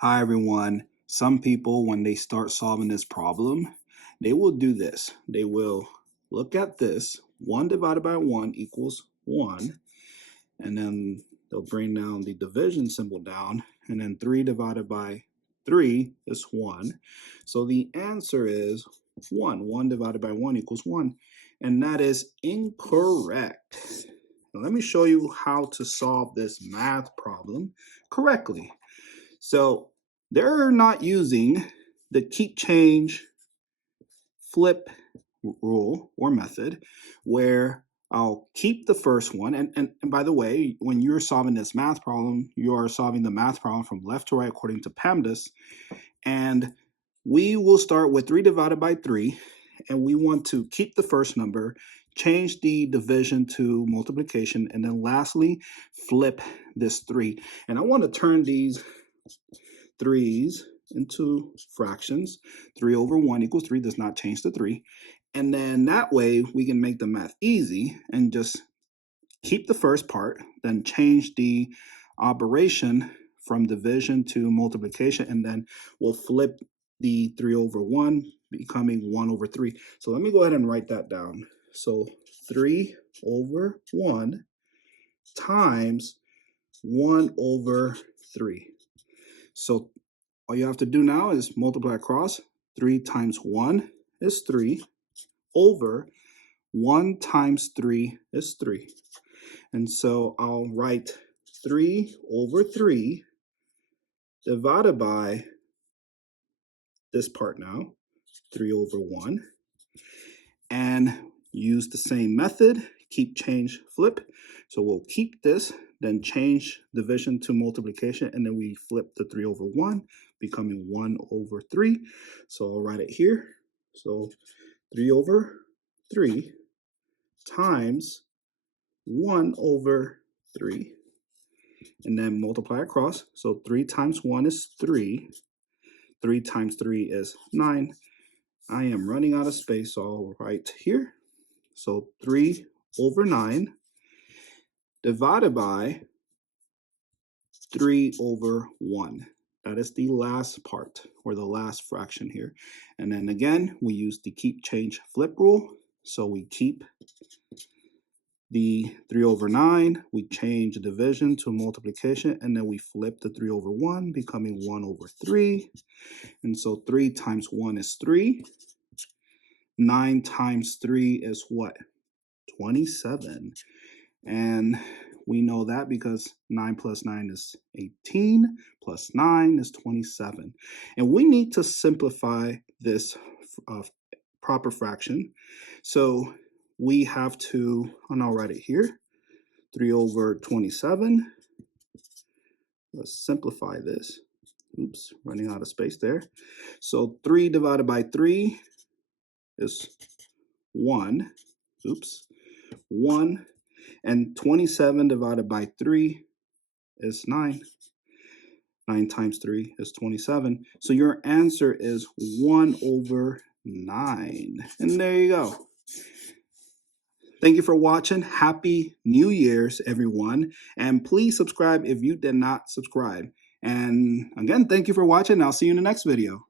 Hi everyone. Some people, when they start solving this problem, they will do this. They will look at this. 1 divided by 1 equals 1. And then they'll bring down the division symbol down. And then 3 divided by 3 is 1. So the answer is 1. 1 divided by 1 equals 1. And that is incorrect. Now let me show you how to solve this math problem correctly. So they're not using the keep change flip rule or method where I'll keep the first one. And by the way, when you're solving this math problem, you are solving the math problem from left to right according to PEMDAS. And we will start with 3 divided by 3. And we want to keep the first number, change the division to multiplication, and then lastly, flip this 3. And I want to turn these 3's into fractions. 3 over 1 equals 3 does not change the 3. And then that way we can make the math easy and just keep the first part, then change the operation from division to multiplication, and then we'll flip the 3 over 1 becoming 1 over 3. So let me go ahead and write that down. So 3 over 1 times 1 over 3. So all you have to do now is multiply across. 3 times 1 is 3 over 1 times 3 is 3. And so I'll write 3 over 3 divided by this part now, 3 over 1. And use the same method, keep, change, flip. So we'll keep this, then change division to multiplication, and then we flip the 3 over 1, becoming 1 over 3. So I'll write it here. So 3 over 3 times 1 over 3. And then multiply across. So 3 times 1 is 3. 3 times 3 is 9. I am running out of space, so I'll write here. So 3 over 9 divided by 3 over 1. That is the last part, or the last fraction here. And then again, we use the keep, change, flip rule. So we keep the 3 over 9, we change division to multiplication, and then we flip the 3 over 1, becoming 1 over 3. And so 3 times 1 is 3. 9 times 3 is what? 27. And we know that because 9 plus 9 is 18, plus 9 is 27. And we need to simplify this proper fraction. So we have to, and I'll write it here, 3 over 27. Let's simplify this. Oops, running out of space there. So 3 divided by 3 is 1. Oops, 1. And 27 divided by 3 is 9. 9 times 3 is 27. So your answer is 1 over 9. And there you go. Thank you for watching. Happy New Year's, everyone. And please subscribe if you did not subscribe. And again, thank you for watching. I'll see you in the next video.